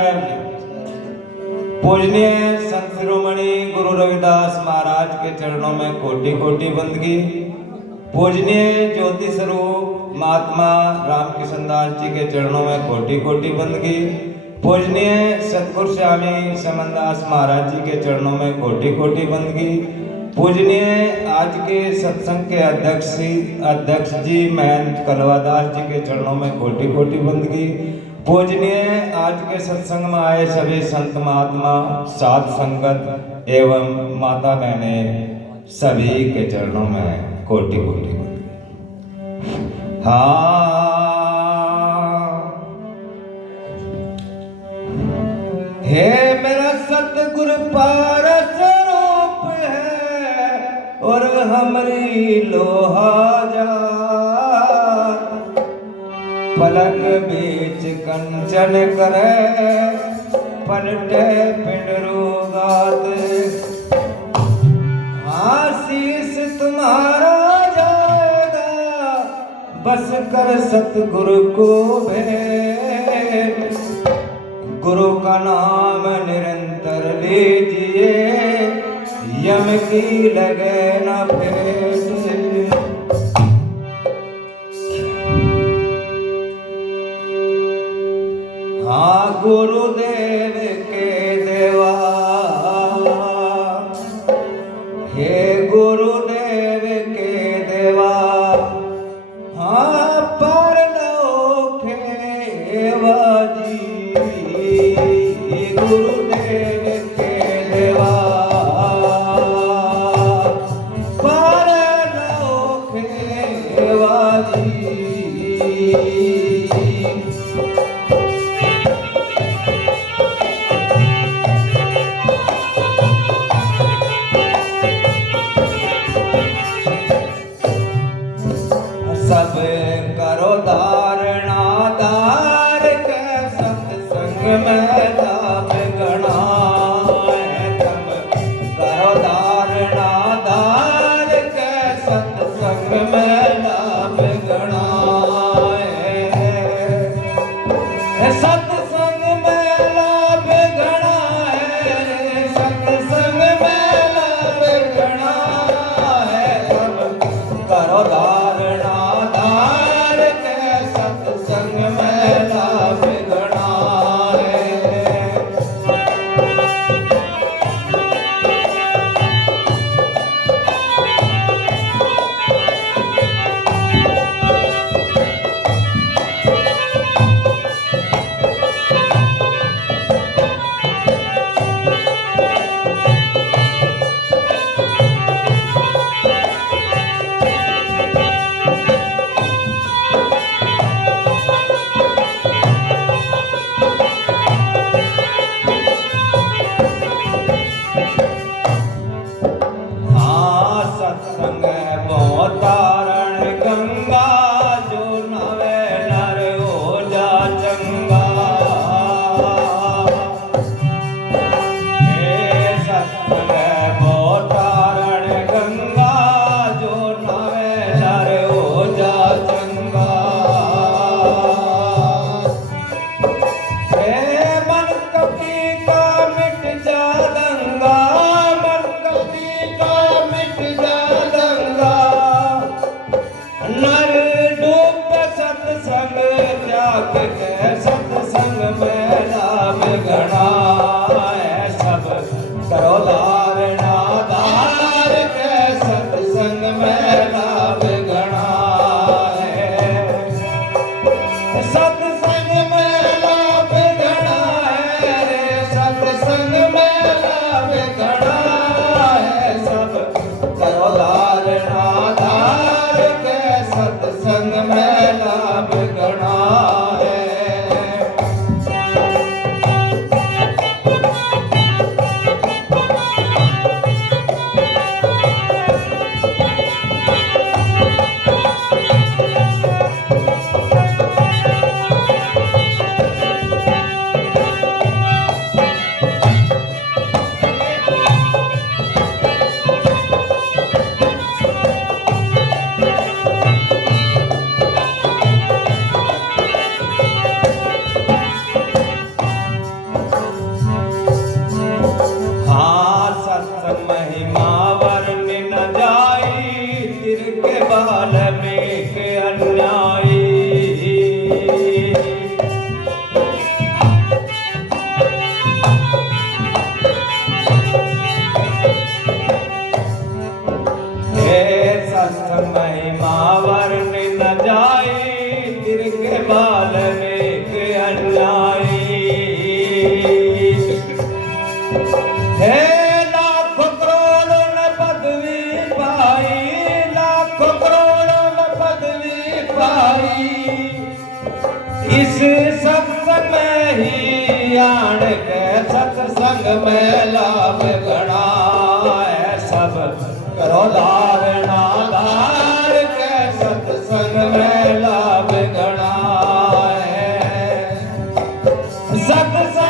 साहेब जी, पूजनीय संत शिरोमणि गुरु रविदास महाराज के चरणों में कोटि कोटि बंदगी। पूजनीय ज्योति स्वरूप महात्मा रामकिशन दास जी के चरणों में कोटि कोटि बंदगी। पूजनीय सतगुरु स्वामी समनदास महाराज जी के चरणों में कोटि कोटि बंदगी। पूजनीय आज के सत्संग के अध्यक्ष जी महंत कलवादास जी के चरणों में कोटि कोटि बंदगी। पूजनीय आज के सत्संग में आए सभी संत महात्मा, साध संगत एवं माता बहने सभी के चरणों में कोटि कोटि बंदगी। हाँ, हे मेरा सतगुरु पारस रूप है और हमरी लोहा जा, पलक बीच कंचन करे पलटे पिंडरू गात। आशीष तुम्हारा जाएगा बस कर सतगुरु को भेंट। गुरु का नाम निरंतर लीजिए यम की लगे न भेंट। हाँ, गुरुदेव के देवा, हे गुरुदेव के देवा, हाँ पर खेवा जी। गुरुदेव के देवा पर खेवा जी। सब करो धारणा धार के सत्संग में लाभ गणा। सब करो धारणा धार के सत्संग में लाभ गणा। सत्संग में लाभ गणा है, सत्संग में लाभ गणा है। सब करो धारणा धार के सत्संग में लाभ गणा है। सत्संग तारण गंगा जो नवे नर हो जा चंगा। हे सत्संग तारण गंगा जो नवे नर हो जा चंगा। हे मन कपी का मिट जा दंगा, मन कपी का मिट जा दंगा। नर डूब सत्संग त्याग के सत्संग में लाभ गणा है। सब करो धारणा धार के सत्संग में लाभ गणा है। सत्संग में लाभ गणा है, सत्संग में लाभ गणा है। सब करो धारणा धार के सत्संग में लाभ गणा है। धार के सत्संग में लाभ घना है सब करो धारणा धार के सत्संग में लाभ घना है सत्संग